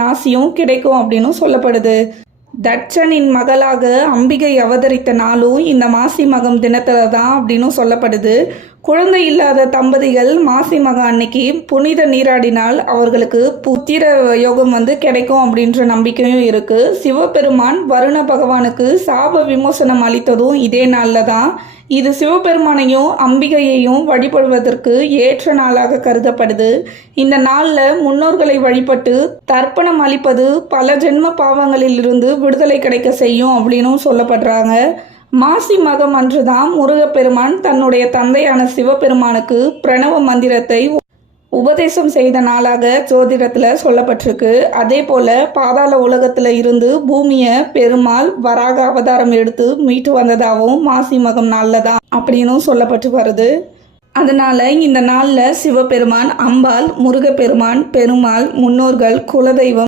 நாசியும் கிடைக்கும் அப்படின்னு சொல்லப்படுது. தட்சனின் மகளாக அம்பிகை அவதரித்த நாளும் இந்த மாசி மகம் தினத்தில் தான் அப்படின்னு சொல்லப்படுது. குழந்தை இல்லாத தம்பதிகள் மாசி மகா அன்னைக்கு புனித நீராடினால் அவர்களுக்கு புத்திர யோகம் வந்து கிடைக்கும் அப்படின்ற நம்பிக்கையும் இருக்கு. சிவபெருமான் வருண பகவானுக்கு சாப விமோசனம் அளித்ததும் இதே நாளில் தான். இது சிவபெருமானையும் அம்பிகையையும் வழிபடுவதற்கு ஏற்ற நாளாக கருதப்படுது. இந்த நாளில் முன்னோர்களை வழிபட்டு தர்ப்பணம் அளிப்பது பல ஜென்ம பாவங்களில் இருந்து விடுதலை கிடைக்க செய்யும் அப்படின்னும் சொல்லப்படுறாங்க. மாசி மகம் அன்றுதான் முருகப்பெருமான் தன்னுடைய தந்தையான சிவபெருமானுக்கு பிரணவ மந்திரத்தை உபதேசம் செய்த நாளாக ஜோதிடத்தில் சொல்லப்பட்டிருக்கு. அதே போல் பாதாள உலகத்தில் இருந்து பூமியை பெருமாள் வராக அவதாரம் எடுத்து மீட்டு வந்ததாகவும் மாசி மகம் நாளில் தான் அப்படின்னும் சொல்லப்பட்டு வருது. அதனால இந்த நாளில் சிவபெருமான் அம்பாள் முருகப்பெருமான் பெருமாள் முன்னோர்கள் குலதெய்வம்